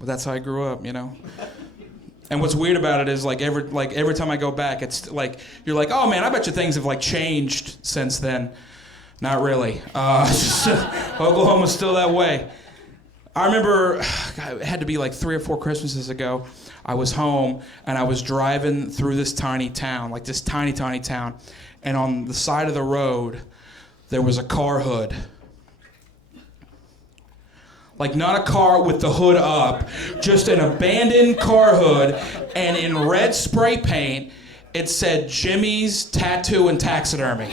But that's how I grew up, you know. And what's weird about it is every time I go back, it's like you're like, oh man, I bet you things have like changed since then. Not really. Oklahoma's still that way. I remember, it had to be like 3 or 4 Christmases ago. I was home and I was driving through this tiny town, like this tiny town, and on the side of the road there was a car hood. Like not a car with the hood up, just an abandoned car hood, and in red spray paint, it said Jimmy's Tattoo and Taxidermy.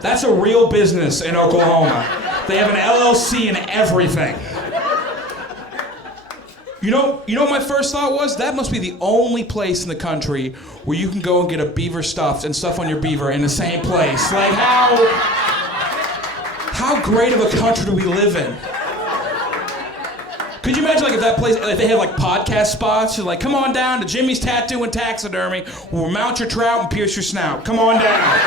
That's a real business in Oklahoma. They have an LLC and everything. You know what my first thought was? That must be the only place in the country where you can go and get a beaver stuffed and stuff on your beaver in the same place. Like how great of a country do we live in? Could you imagine like if that place, if they had like podcast spots, you're like, come on down to Jimmy's Tattoo and Taxidermy, we'll mount your trout and pierce your snout. Come on down.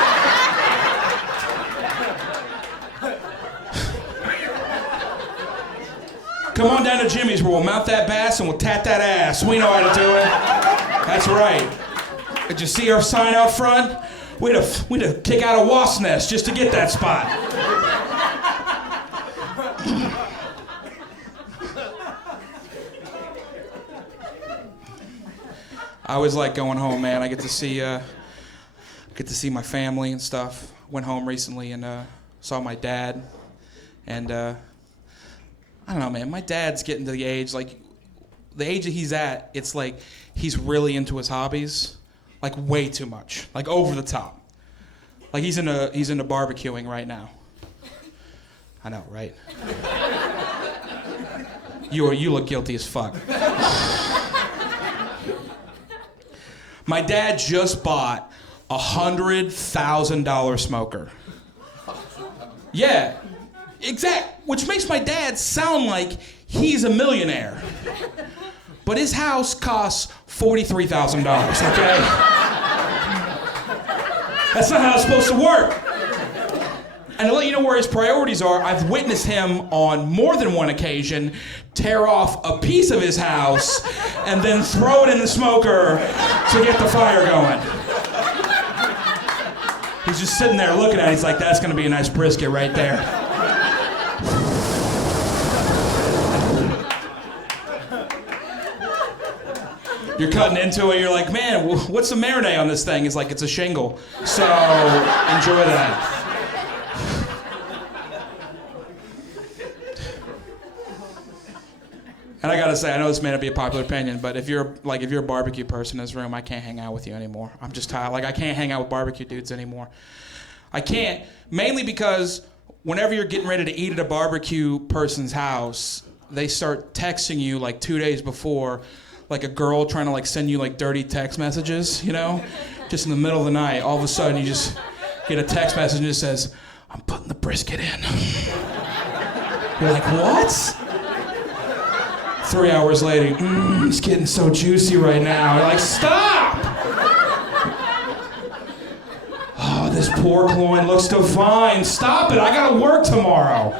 Come on down to Jimmy's where we'll mount that bass and we'll tat that ass. We know how to do it. That's right. Did you see our sign out front? We'd have kick out a wasp nest just to get that spot. I always like going home, man. I get to see my family and stuff. Went home recently and saw my dad, and I don't know, man. My dad's getting to the age that he's at. It's like he's really into his hobbies, like way too much, like over the top. Like he's into barbecuing right now. I know, right? You look guilty as fuck. My dad just bought a $100,000 smoker. Yeah, which makes my dad sound like he's a millionaire. But his house costs $43,000, okay? That's not how it's supposed to work. And to let you know where his priorities are, I've witnessed him on more than one occasion tear off a piece of his house and then throw it in the smoker to get the fire going. He's just sitting there looking at it. He's like, that's going to be a nice brisket right there. You're cutting into it. You're like, man, what's the marinade on this thing? He's like, it's a shingle. So enjoy that. And I gotta say, I know this may not be a popular opinion, but if you're a barbecue person in this room, I can't hang out with you anymore. I'm just tired. Like I can't hang out with barbecue dudes anymore. I can't, mainly because whenever you're getting ready to eat at a barbecue person's house, they start texting you like 2 days before, like a girl trying to like send you like dirty text messages, you know? Just in the middle of the night, all of a sudden you just get a text message and it says, I'm putting the brisket in. You're like, what? 3 hours later, it's getting so juicy right now. You're like, stop! Oh, this pork loin looks divine. Stop it, I gotta work tomorrow.